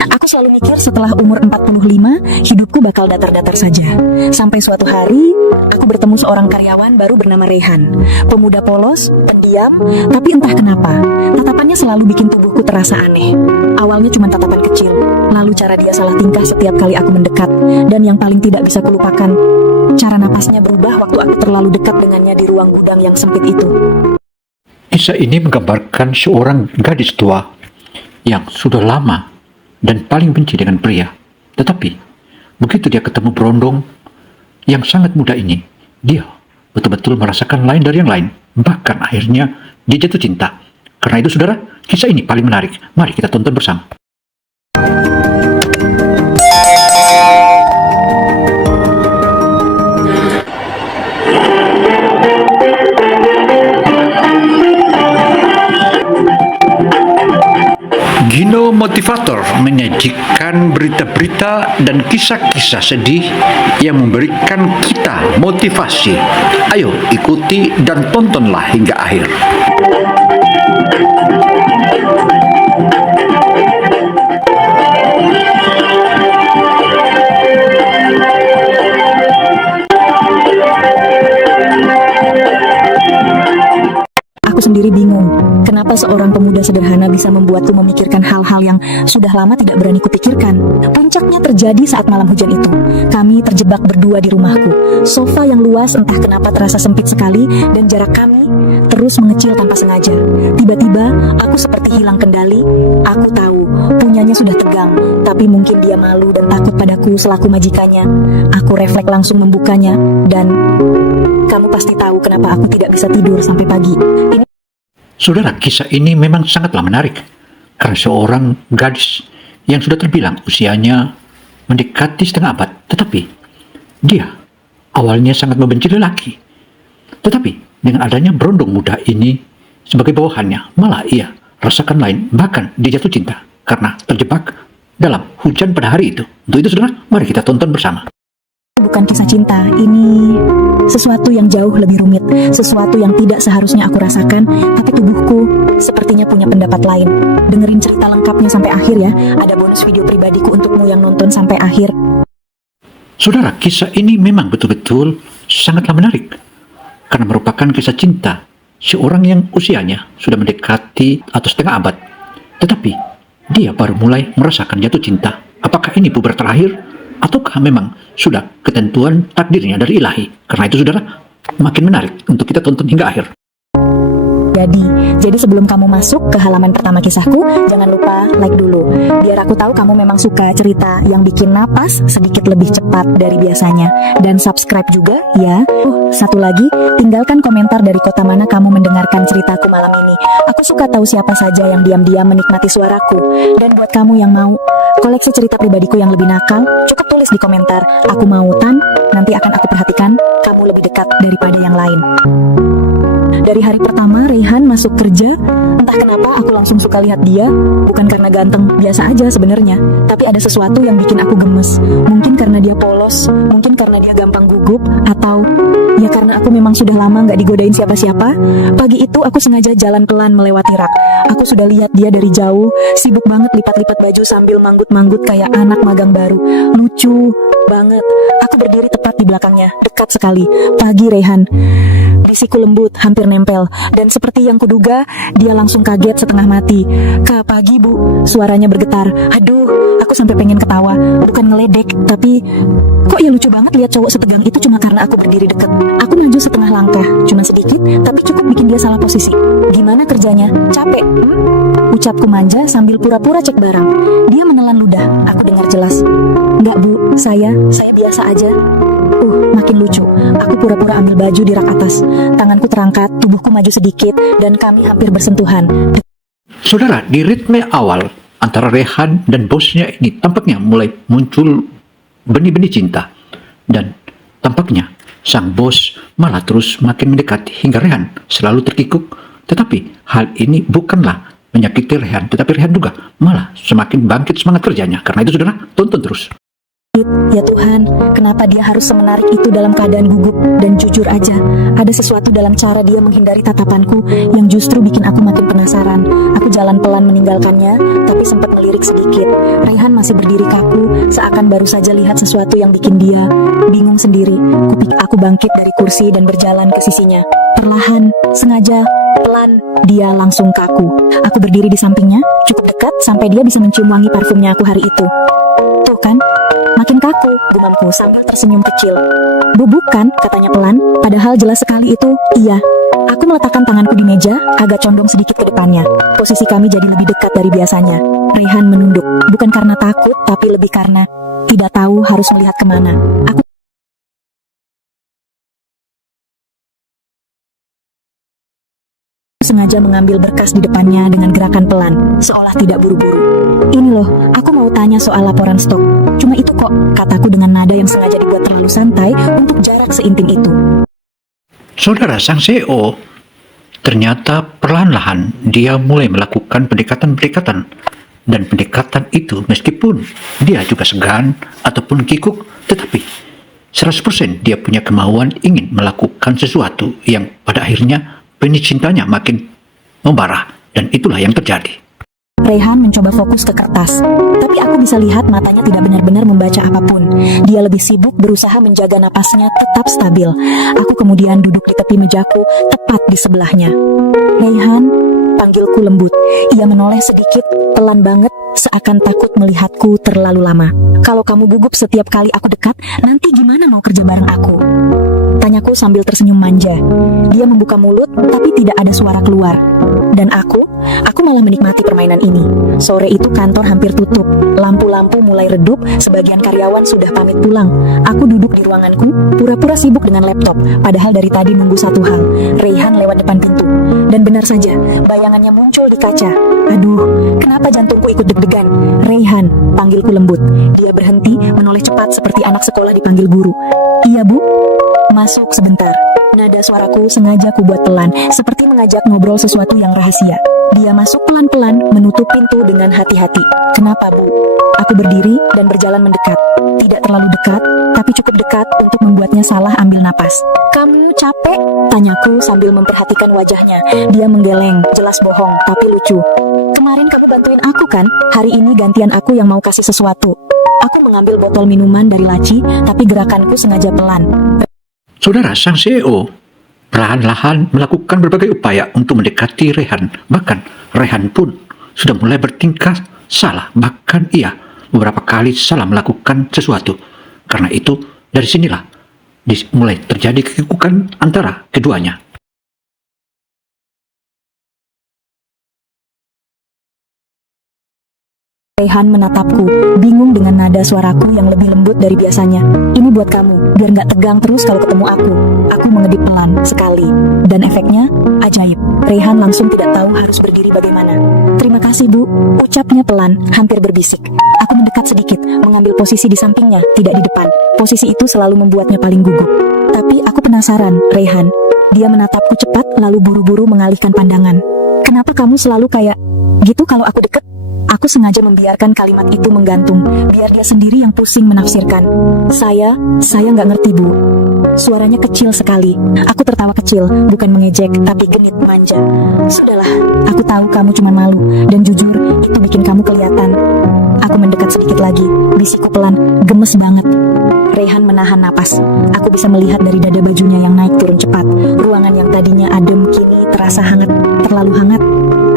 Aku selalu mikir setelah umur 45, hidupku bakal datar-datar saja. Sampai suatu hari, aku bertemu seorang karyawan baru bernama Rehan. Pemuda polos, pendiam, tapi entah kenapa, tatapannya selalu bikin tubuhku terasa aneh. Awalnya cuma tatapan kecil, lalu cara dia salah tingkah setiap kali aku mendekat. Dan yang paling tidak bisa kulupakan, cara napasnya berubah waktu aku terlalu dekat dengannya di ruang gudang yang sempit itu. Kisah ini menggambarkan seorang gadis tua yang sudah lama dan paling benci dengan pria. Tetapi, begitu dia ketemu berondong yang sangat muda ini, dia betul-betul merasakan lain dari yang lain. Bahkan akhirnya dia jatuh cinta. Karena itu saudara, kisah ini paling menarik. Mari kita tonton bersama. Gino Motivator menyajikan berita-berita dan kisah-kisah sedih yang memberikan kita motivasi. Ayo ikuti dan tontonlah hingga akhir. Aku sendiri bingung, kenapa seorang pemuda sederhana bisa membuatku memikirkan hal-hal yang sudah lama tidak berani kupikirkan. Puncaknya terjadi saat malam hujan itu. Kami terjebak berdua di rumahku. Sofa yang luas entah kenapa terasa sempit sekali dan jarak kami terus mengecil tanpa sengaja. Tiba-tiba aku seperti hilang kendali. Aku tahu punyanya sudah tegang, tapi mungkin dia malu dan takut padaku selaku majikannya. Aku refleks langsung membukanya dan kamu pasti tahu kenapa aku tidak bisa tidur sampai pagi. Saudara, kisah ini memang sangatlah menarik karena seorang gadis yang sudah terbilang usianya mendekati setengah abad, tetapi dia awalnya sangat membenci lelaki. Tetapi dengan adanya berondong muda ini sebagai bawahannya, malah ia rasakan lain, bahkan dia jatuh cinta karena terjebak dalam hujan pada hari itu. Untuk itu saudara, mari kita tonton bersama. Bukan kisah cinta, ini sesuatu yang jauh lebih rumit, sesuatu yang tidak seharusnya aku rasakan, tapi tubuhku sepertinya punya pendapat lain. Dengerin cerita lengkapnya sampai akhir ya, ada bonus video pribadiku untukmu yang nonton sampai akhir. Saudara, kisah ini memang betul-betul sangatlah menarik karena merupakan kisah cinta seorang yang usianya sudah mendekati atau setengah abad, tetapi dia baru mulai merasakan jatuh cinta. Apakah ini puber terakhir? Ataukah memang sudah ketentuan takdirnya dari ilahi? Karena itu saudara, makin menarik untuk kita tonton hingga akhir. Jadi sebelum kamu masuk ke halaman pertama kisahku, jangan lupa like dulu, biar aku tahu kamu memang suka cerita yang bikin napas sedikit lebih cepat dari biasanya. Dan subscribe juga ya. Satu lagi, tinggalkan komentar dari kota mana kamu mendengarkan ceritaku malam ini. Aku suka tahu siapa saja yang diam-diam menikmati suaraku. Dan buat kamu yang mau koleksi cerita pribadiku yang lebih nakal, cukup tulis di komentar, aku mau Tan, nanti akan aku perhatikan kamu lebih dekat daripada yang lain. Dari hari pertama Rehan masuk kerja, entah kenapa aku langsung suka lihat dia. Bukan karena ganteng, biasa aja sebenarnya, tapi ada sesuatu yang bikin aku gemes. Mungkin karena dia polos, mungkin karena dia gampang gugup, atau ya karena aku memang sudah lama gak digodain siapa-siapa. Pagi itu aku sengaja jalan pelan melewati rak. Aku sudah lihat dia dari jauh, sibuk banget lipat-lipat baju sambil manggut-manggut kayak anak magang baru. Lucu banget. Aku berdiri tepat di belakangnya, dekat sekali. Pagi Rehan. Bisiku lembut, hampir nempel. Dan seperti yang kuduga, dia langsung kaget setengah mati. Kak, pagi bu. Suaranya bergetar. Aduh, aku sampai pengen ketawa. Bukan ngeledek, tapi kok ya lucu banget lihat cowok setegang itu cuma karena aku berdiri deket. Aku maju setengah langkah, cuma sedikit, tapi cukup bikin dia salah posisi. Gimana kerjanya? Capek? Ucapku manja sambil pura-pura cek barang. Dia menelan ludah, aku dengar jelas. Enggak bu, saya biasa aja. Makin lucu. Aku pura-pura ambil baju di rak atas. Tanganku terangkat, tubuhku maju sedikit, dan kami hampir bersentuhan. Saudara, di ritme awal antara Rehan dan bosnya ini tampaknya mulai muncul benih-benih cinta. Dan tampaknya sang bos malah terus makin mendekati hingga Rehan selalu terkikuk. Tetapi hal ini bukanlah menyakiti Rehan, tetapi Rehan juga malah semakin bangkit semangat kerjanya. Karena itu saudara, tonton terus. Ya Tuhan, kenapa dia harus semenarik itu dalam keadaan gugup? Dan jujur aja, ada sesuatu dalam cara dia menghindari tatapanku yang justru bikin aku makin penasaran. Aku jalan pelan meninggalkannya, tapi sempat melirik sedikit. Raihan masih berdiri kaku, seakan baru saja lihat sesuatu yang bikin dia bingung sendiri. Aku bangkit dari kursi dan berjalan ke sisinya. Perlahan, sengaja, pelan, dia langsung kaku. Aku berdiri di sampingnya, cukup dekat sampai dia bisa mencium wangi parfumnya aku hari itu. Tuh kan, makin kaku, gumamku sambil tersenyum kecil. Bu, bukan, katanya pelan, padahal jelas sekali itu, iya. Aku meletakkan tanganku di meja, agak condong sedikit ke depannya. Posisi kami jadi lebih dekat dari biasanya. Raihan menunduk, bukan karena takut, tapi lebih karena tidak tahu harus melihat kemana. Aku sengaja mengambil berkas di depannya dengan gerakan pelan, seolah tidak buru-buru. Ini loh, aku mau tanya soal laporan stok. Cuma itu kok, kataku dengan nada yang sengaja dibuat terlalu santai untuk jarak seintim itu. Saudara sang CEO, ternyata perlahan-lahan dia mulai melakukan pendekatan-pendekatan. Dan pendekatan itu meskipun dia juga segan ataupun kikuk, tetapi 100% dia punya kemauan ingin melakukan sesuatu yang pada akhirnya pencintanya makin membara, dan itulah yang terjadi. Raihan mencoba fokus ke kertas, tapi aku bisa lihat matanya tidak benar-benar membaca apapun. Dia lebih sibuk berusaha menjaga napasnya tetap stabil. Aku kemudian duduk di tepi mejaku, tepat di sebelahnya. Raihan, panggilku lembut. Ia menoleh sedikit, pelan banget, seakan takut melihatku terlalu lama. Kalau kamu gugup setiap kali aku dekat, nanti gimana mau kerja bareng aku? Tanyaku sambil tersenyum manja. Dia membuka mulut, tapi tidak ada suara keluar. Dan aku malah menikmati permainan ini. Sore itu kantor hampir tutup. Lampu-lampu mulai redup, sebagian karyawan sudah pamit pulang. Aku duduk di ruanganku, pura-pura sibuk dengan laptop. Padahal dari tadi nunggu satu hal. Raihan lewat depan pintu. Dan benar saja, bayangannya muncul di kaca. Aduh, kenapa jantungku ikut deg-degan? Raihan, panggilku lembut. Dia berhenti, menoleh cepat seperti anak sekolah dipanggil guru. Iya, Bu? Masuk sebentar. Nada suaraku sengaja kubuat pelan, seperti mengajak ngobrol sesuatu yang rahasia. Dia masuk pelan-pelan, menutup pintu dengan hati-hati. Kenapa, Bu? Aku berdiri dan berjalan mendekat. Tidak terlalu dekat, tapi cukup dekat untuk membuatnya salah ambil napas. Kamu capek? Tanyaku sambil memperhatikan wajahnya. Dia menggeleng, jelas bohong, tapi lucu. Kemarin kamu bantuin aku kan? Hari ini gantian aku yang mau kasih sesuatu. Aku mengambil botol minuman dari laci, tapi gerakanku sengaja pelan. Saudara sang CEO perlahan-lahan melakukan berbagai upaya untuk mendekati Raihan. Bahkan Raihan pun sudah mulai bertingkah salah. Bahkan ia beberapa kali salah melakukan sesuatu. Karena itu dari sinilah mulai terjadi kekikukan antara keduanya. Raihan menatapku, bingung dengan nada suaraku yang lebih lembut dari biasanya. Ini buat kamu, biar gak tegang terus kalau ketemu aku. Aku mengedip pelan, sekali. Dan efeknya, ajaib. Raihan langsung tidak tahu harus berdiri bagaimana. Terima kasih, Bu. Ucapnya pelan, hampir berbisik. Aku mendekat sedikit, mengambil posisi di sampingnya, tidak di depan. Posisi itu selalu membuatnya paling gugup. Tapi aku penasaran, Raihan. Dia menatapku cepat, lalu buru-buru mengalihkan pandangan. Kenapa kamu selalu kayak gitu kalau aku deket? Aku sengaja membiarkan kalimat itu menggantung, biar dia sendiri yang pusing menafsirkan. Saya nggak ngerti, Bu. Suaranya kecil sekali. Aku tertawa kecil, bukan mengejek, tapi genit manja. Sudahlah, aku tahu kamu cuma malu, dan jujur, itu bikin kamu kelihatan. Aku mendekat sedikit lagi, bisikku pelan, gemes banget. Raihan menahan napas. Aku bisa melihat dari dada bajunya yang naik turun cepat. Ruangan yang tadinya adem kini terasa hangat, terlalu hangat.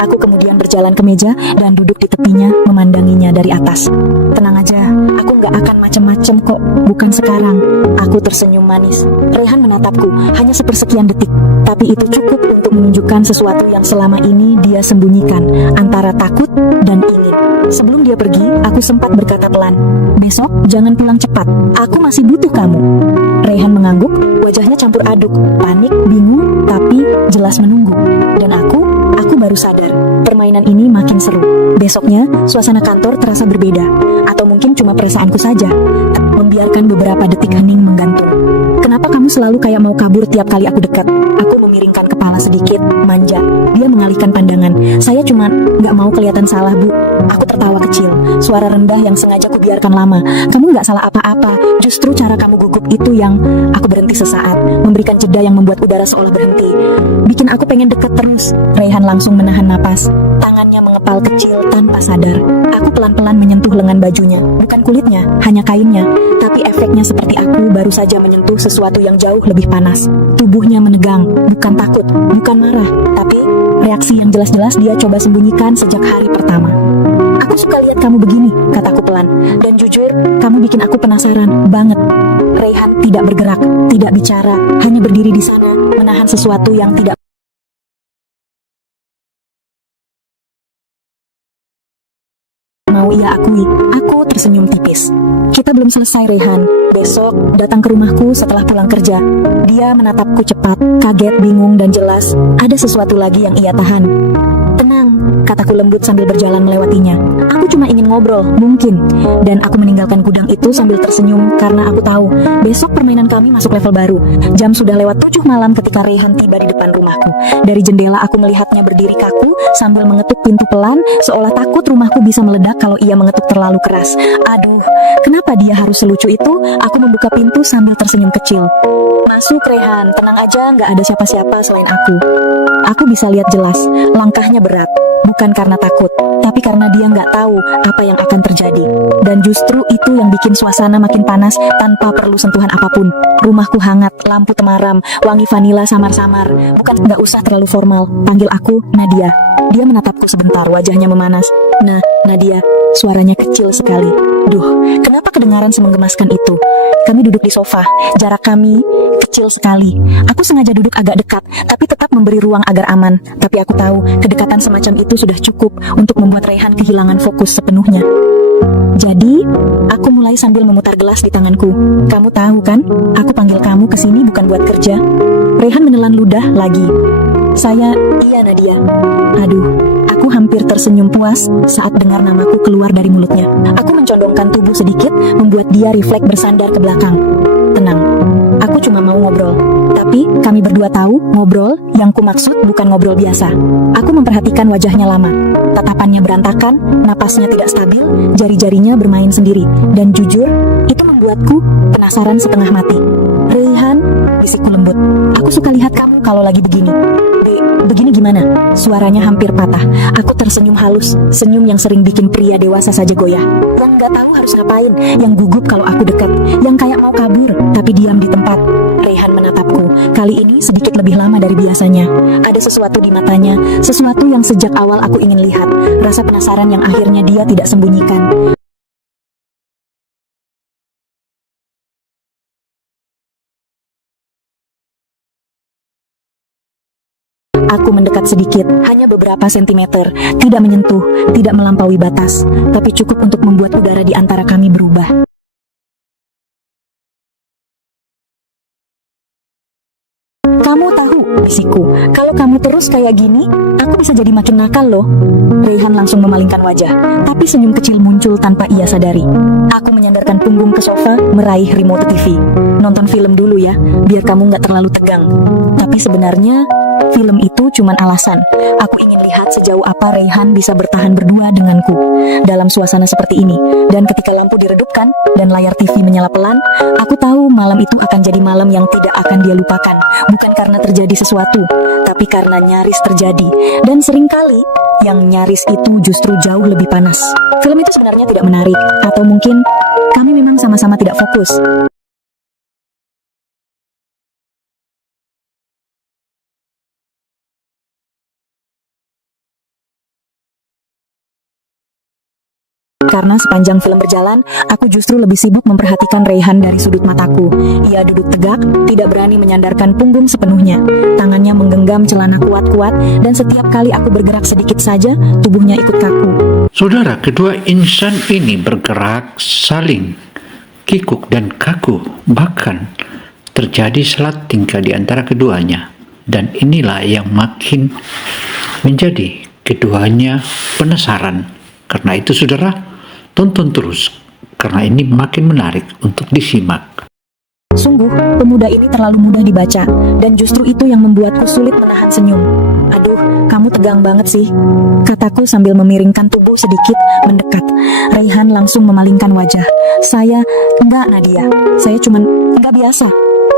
Aku kemudian berjalan ke meja dan duduk di tepinya memandanginya dari atas. Tenang aja, aku nggak akan macem-macem kok, bukan sekarang. Aku tersenyum manis. Raihan menatapku hanya sepersekian detik, tapi itu cukup untuk menunjukkan sesuatu yang selama ini dia sembunyikan, antara takut dan ingin. Sebelum dia pergi, aku sempat berkata pelan, besok jangan pulang cepat, aku masih butuh kamu. Raihan mengangguk, wajahnya campur aduk, panik, bingung, tapi jelas menunggu. Dan aku baru sadar, permainan ini makin seru. Besoknya, suasana kantor terasa berbeda. Atau mungkin cuma perasaanku saja. membiarkan beberapa detik hening menggantung. Kenapa kamu selalu kayak mau kabur tiap kali aku dekat? Aku memiringkan kepala sedikit, manja. Dia mengalihkan pandangan. Saya cuma nggak mau kelihatan salah, Bu. Aku tertawa kecil, suara rendah yang sengaja kubiarkan lama. Kamu nggak salah apa-apa, justru cara kamu gugup itu yang... Aku berhenti sesaat, memberikan jeda yang membuat udara seolah berhenti. Bikin aku pengen dekat terus. Raihan langsung menahan napas. Tangannya mengepal kecil tanpa sadar. Aku pelan-pelan menyentuh lengan bajunya. Bukan kulitnya, hanya kainnya. Tapi efeknya seperti aku baru saja menyentuh sesuatu yang jauh lebih panas. Tubuhnya menegang, bukan takut, bukan marah. Tapi reaksi yang jelas-jelas dia coba sembunyikan sejak hari pertama. Aku suka lihat kamu begini, kataku pelan. Dan jujur, kamu bikin aku penasaran banget. Raihan tidak bergerak, tidak bicara, hanya berdiri di sana, menahan sesuatu yang tidak mau ia akui. Aku tersenyum tipis. Kita belum selesai, Raihan. Besok datang ke rumahku setelah pulang kerja. Dia menatapku cepat, kaget, bingung, dan jelas ada sesuatu lagi yang ia tahan. Tenang, kataku lembut sambil berjalan melewatinya. Aku cuma ingin ngobrol, mungkin. Dan aku meninggalkan gudang itu sambil tersenyum karena aku tahu besok permainan kami masuk level baru. Jam sudah lewat 7 malam ketika Raihan tiba di depan rumahku. Dari jendela aku melihatnya berdiri kaku sambil mengetuk pintu pelan, seolah takut rumahku bisa meledak kalau ia mengetuk terlalu keras. Aduh, kenapa dia harus selucu itu? Aku membuka pintu sambil tersenyum kecil. Masuk, Raihan, tenang aja, nggak ada siapa-siapa selain aku. Aku bisa lihat jelas, langkahnya berat. Bukan karena takut, tapi karena dia nggak tahu apa yang akan terjadi. Dan justru itu yang bikin suasana makin panas tanpa perlu sentuhan apapun. Rumahku hangat, lampu temaram, wangi vanila samar-samar. Bukan, nggak usah terlalu formal. Panggil aku Nadia. Dia menatapku sebentar, wajahnya memanas. Nah, Nadia, suaranya kecil sekali. Duh, kenapa kedengaran semenggemaskan itu? Kami duduk di sofa, jarak kami kecil sekali. Aku sengaja duduk agak dekat, tapi tetap memberi ruang agar aman. Tapi aku tahu, kedekatan semacam itu sudah cukup untuk membuat Raihan kehilangan fokus sepenuhnya. Jadi, aku mulai sambil memutar gelas di tanganku. Kamu tahu kan, aku panggil kamu ke sini bukan buat kerja. Raihan menelan ludah lagi. Iya Nadia. Aduh, aku hampir tersenyum puas saat dengar namaku keluar dari mulutnya. Aku mencondongkan tubuh sedikit, membuat dia refleks bersandar ke belakang. Tenang, aku cuma mau ngobrol. Tapi kami berdua tahu, ngobrol yang kumaksud bukan ngobrol biasa. Aku memperhatikan wajahnya lama. Tatapannya berantakan, napasnya tidak stabil, jari-jarinya bermain sendiri. Dan jujur, itu membuatku penasaran setengah mati. Raihan, bisikku lembut. Aku suka lihat kamu kalau lagi begini. Begini gimana? Suaranya hampir patah. Aku tersenyum halus, senyum yang sering bikin pria dewasa saja goyah. Yang gak tahu harus ngapain, yang gugup kalau aku dekat, yang kayak mau kabur, tapi diam di tempat. Raihan menatapku, kali ini sedikit lebih lama dari biasanya. Ada sesuatu di matanya, sesuatu yang sejak awal aku ingin lihat. Rasa penasaran yang akhirnya dia tidak sembunyikan. Aku mendekat sedikit, hanya beberapa sentimeter, tidak menyentuh, tidak melampaui batas, tapi cukup untuk membuat udara di antara kami berubah. Kamu tahu, bisikku, kalau kamu terus kayak gini, aku bisa jadi makin nakal loh. Raihan langsung memalingkan wajah, tapi senyum kecil muncul tanpa ia sadari. Aku menyandarkan punggung ke sofa, meraih remote TV. Nonton film dulu ya, biar kamu nggak terlalu tegang. Tapi sebenarnya, film itu cuman alasan. Aku ingin lihat sejauh apa Raihan bisa bertahan berdua denganku dalam suasana seperti ini. Dan ketika lampu diredupkan dan layar TV menyala pelan, aku tahu malam itu akan jadi malam yang tidak akan dia lupakan. Bukan karena terjadi sesuatu, tapi karena nyaris terjadi. Dan seringkali yang nyaris itu justru jauh lebih panas. Film itu sebenarnya tidak menarik, atau mungkin kami memang sama-sama tidak fokus. Karena sepanjang film berjalan, aku justru lebih sibuk memperhatikan Raihan dari sudut mataku. Ia duduk tegak, tidak berani menyandarkan punggung sepenuhnya. Tangannya menggenggam celana kuat-kuat, dan setiap kali aku bergerak sedikit saja, tubuhnya ikut kaku. Saudara, kedua insan ini bergerak saling kikuk dan kaku. Bahkan terjadi selat tingkah di antara keduanya. Dan inilah yang makin menjadi keduanya penasaran. Karena itu saudara, tonton terus karena ini makin menarik untuk disimak. Sungguh, pemuda ini terlalu mudah dibaca, dan justru itu yang membuatku sulit menahan senyum. Aduh, kamu tegang banget sih, kataku sambil memiringkan tubuh sedikit mendekat. Raihan langsung memalingkan wajah. Enggak Nadia, saya cuman enggak biasa.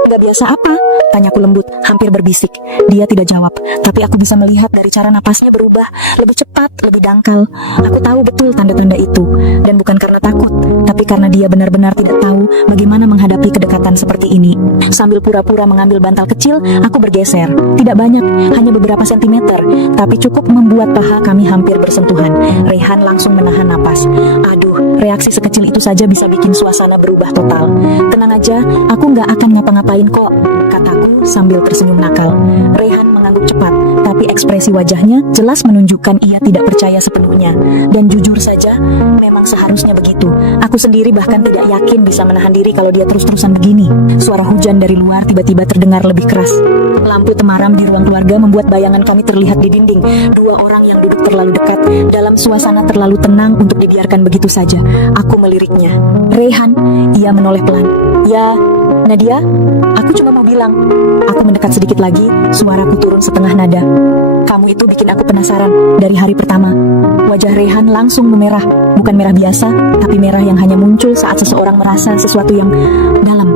Enggak biasa apa? Tanyaku lembut, hampir berbisik. Dia tidak jawab, tapi aku bisa melihat dari cara napasnya berubah, lebih cepat, lebih dangkal. Aku tahu betul tanda-tanda itu, dan bukan karena takut, tapi karena dia benar-benar tidak tahu bagaimana menghadapi kedekatan seperti ini. Sambil pura-pura mengambil bantal kecil, aku bergeser. Tidak banyak, hanya beberapa sentimeter, tapi cukup membuat paha kami hampir bersentuhan. Raihan langsung menahan napas. Aduh, reaksi sekecil itu saja bisa bikin suasana berubah total. Tenang aja, aku nggak akan ngapa-ngapain kok, kataku sambil tersenyum nakal. Raihan mengangguk cepat, tapi ekspresi wajahnya jelas menunjukkan ia tidak percaya sepenuhnya. Dan jujur saja, memang seharusnya begitu. Aku sendiri bahkan tidak yakin bisa menahan diri kalau dia terus-terusan begini. Suara hujan dari luar tiba-tiba terdengar lebih keras. Lampu temaram di ruang keluarga membuat bayangan kami terlihat di dinding. Dua orang yang duduk terlalu dekat, dalam suasana terlalu tenang untuk dibiarkan begitu saja. Aku meliriknya. Raihan, ia menoleh pelan. Ya, Nadia, aku cuma mau bilang. Aku mendekat sedikit lagi, suaraku turun setengah nada. Kamu itu bikin aku penasaran dari hari pertama. Wajah Raihan langsung memerah, bukan merah biasa, tapi merah yang hanya muncul saat seseorang merasa sesuatu yang dalam.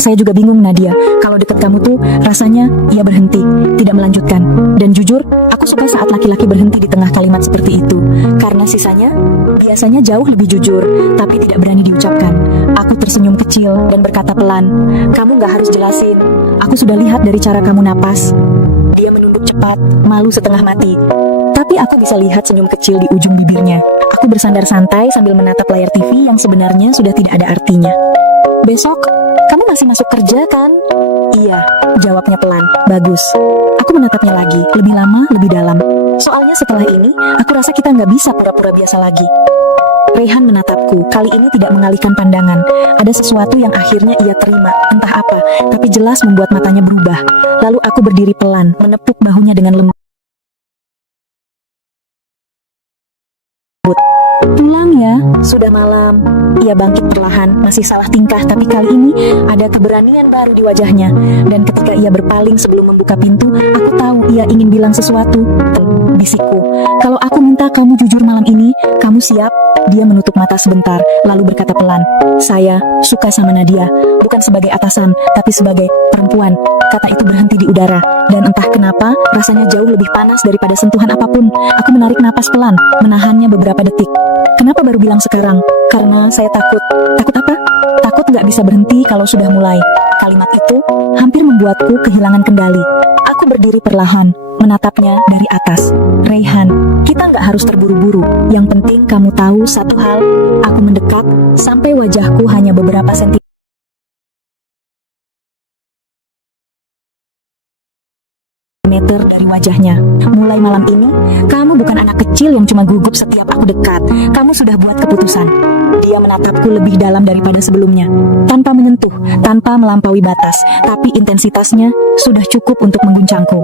Saya juga bingung Nadia, kalau dekat kamu tuh rasanya ia berhenti, tidak melanjutkan. Dan jujur, aku suka saat laki-laki berhenti di tengah kalimat seperti itu, karena sisanya biasanya jauh lebih jujur, tapi tidak berani diucapkan. Aku tersenyum kecil dan berkata pelan, kamu gak harus jelasin, aku sudah lihat dari cara kamu napas. Dia menunduk cepat, malu setengah mati. Tapi aku bisa lihat senyum kecil di ujung bibirnya. Aku bersandar santai sambil menatap layar TV yang sebenarnya sudah tidak ada artinya. Besok, kamu masih masuk kerja kan? Iya, jawabnya pelan. Bagus. Aku menatapnya lagi, lebih lama, lebih dalam. Soalnya setelah ini, aku rasa kita nggak bisa pura-pura biasa lagi. Raihan menatapku, kali ini tidak mengalihkan pandangan. Ada sesuatu yang akhirnya ia terima, entah apa, tapi jelas membuat matanya berubah. Lalu aku berdiri pelan, menepuk bahunya dengan lembut. Pulang ya, sudah malam. Ia bangkit perlahan, masih salah tingkah, tapi kali ini ada keberanian baru di wajahnya. Dan ketika ia berpaling sebelum membuka pintu, aku tahu ia ingin bilang sesuatu. Bisikku, kalau aku minta kamu jujur malam ini, kamu siap? Dia menutup mata sebentar, lalu berkata pelan, saya suka sama Nadia, bukan sebagai atasan, tapi sebagai perempuan. Kata itu berhenti di udara, dan entah kenapa, rasanya jauh lebih panas daripada sentuhan apapun. Aku menarik napas pelan, menahannya beberapa detik. Kenapa baru bilang sekarang? Karena saya takut. Takut apa? Takut gak bisa berhenti kalau sudah mulai. Kalimat itu hampir membuatku kehilangan kendali. Aku berdiri perlahan, menatapnya dari atas. Raihan, kita gak harus terburu-buru. Yang penting kamu tahu satu hal. Aku mendekat sampai wajahku hanya beberapa sentimeter dari wajahnya. Mulai malam ini, kamu bukan anak kecil yang cuma gugup setiap aku dekat. Kamu sudah buat keputusan. Dia menatapku lebih dalam daripada sebelumnya, tanpa menyentuh, tanpa melampaui batas, tapi intensitasnya sudah cukup untuk mengguncangku.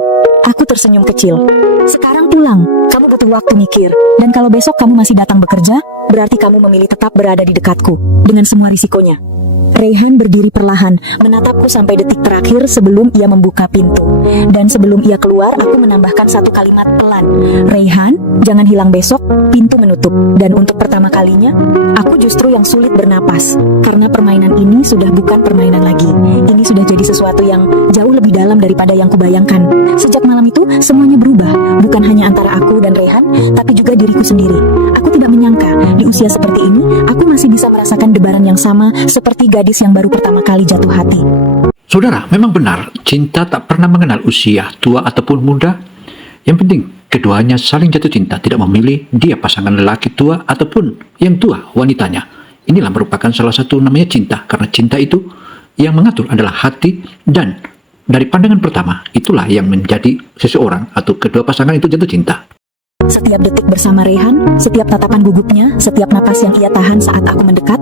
Aku tersenyum kecil. Sekarang pulang, kamu butuh waktu mikir. Dan kalau besok kamu masih datang bekerja, berarti kamu memilih tetap berada di dekatku, dengan semua risikonya. Raihan berdiri perlahan, menatapku sampai detik terakhir sebelum ia membuka pintu. Dan sebelum ia keluar, aku menambahkan satu kalimat pelan. Raihan, jangan hilang besok, pintu menutup. Dan untuk pertama kalinya, aku justru yang sulit bernapas. Karena permainan ini sudah bukan permainan lagi. Ini sudah jadi sesuatu yang jauh lebih dalam daripada yang kubayangkan. Sejak malam itu, semuanya berubah. Bukan hanya antara aku dan Raihan, tapi juga diriku sendiri. Aku tidak menyangka, di usia seperti ini, aku masih bisa merasakan debaran yang sama seperti gadis yang baru pertama kali jatuh hati. Saudara, memang benar, cinta tak pernah mengenal usia, tua ataupun muda. Yang penting, keduanya saling jatuh cinta, tidak memilih dia pasangan lelaki tua ataupun yang tua wanitanya. Inilah merupakan salah satu namanya cinta, karena cinta itu yang mengatur adalah hati, dan dari pandangan pertama, itulah yang menjadi seseorang atau kedua pasangan itu jatuh cinta. Setiap detik bersama Raihan, setiap tatapan gugupnya, setiap napas yang ia tahan saat aku mendekat,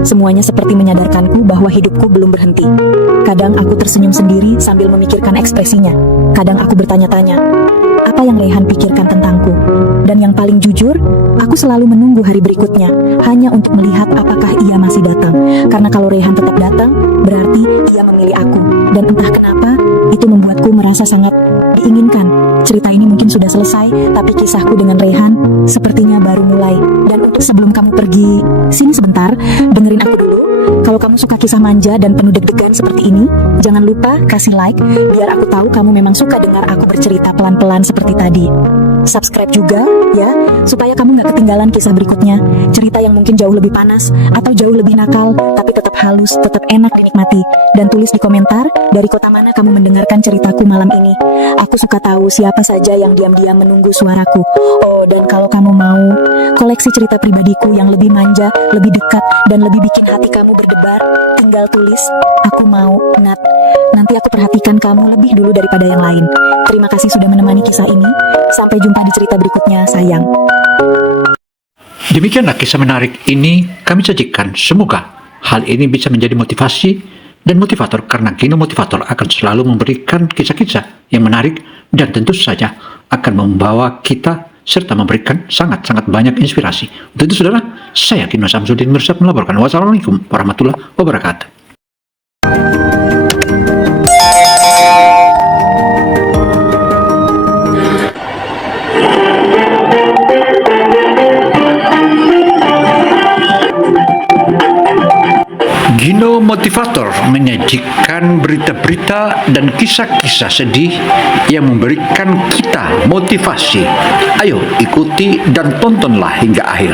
semuanya seperti menyadarkanku bahwa hidupku belum berhenti. Kadang aku tersenyum sendiri sambil memikirkan ekspresinya. Kadang aku bertanya-tanya, apa yang Rehan pikirkan tentangku. Dan yang paling jujur, aku selalu menunggu hari berikutnya, hanya untuk melihat apakah ia masih datang. Karena kalau Rehan tetap datang, berarti ia memilih aku. Dan entah kenapa, itu membuatku merasa sangat diinginkan. Cerita ini mungkin sudah selesai, tapi kisahku dengan Rehan sepertinya baru mulai. Dan untuk sebelum kamu pergi, sini sebentar, dengerin aku dulu. Kalau kamu suka kisah manja dan penuh deg-degan seperti ini, jangan lupa kasih like, biar aku tahu kamu memang suka dengar aku bercerita pelan-pelan seperti tadi. Subscribe juga ya, supaya kamu gak ketinggalan kisah berikutnya. Cerita yang mungkin jauh lebih panas atau jauh lebih nakal, tapi tetap halus, tetap enak dinikmati. Dan tulis di komentar dari kota mana kamu mendengarkan ceritaku malam ini. Aku suka tahu siapa saja yang diam-diam menunggu suaraku. Oh, dan kalau kamu mau koleksi cerita pribadiku yang lebih manja, lebih dekat, dan lebih bikin hati kamu berdebar, tinggal tulis, aku mau, Nat. Nanti aku perhatikan kamu lebih dulu daripada yang lain. Terima kasih sudah menemani kisah ini. Sampai jumpa di cerita berikutnya, sayang. Demikianlah kisah menarik ini kami sajikan. Semoga hal ini bisa menjadi motivasi dan motivator, karena Gino Motivator akan selalu memberikan kisah-kisah yang menarik dan tentu saja akan membawa kita serta memberikan sangat-sangat banyak inspirasi. Untuk itu saudara, saya Gino Samsudin Mirsad melaporkan. Wassalamualaikum warahmatullahi wabarakatuh. Gino Motivator menyajikan berita-berita dan kisah-kisah sedih yang memberikan kita motivasi. Ayo ikuti dan tontonlah hingga akhir.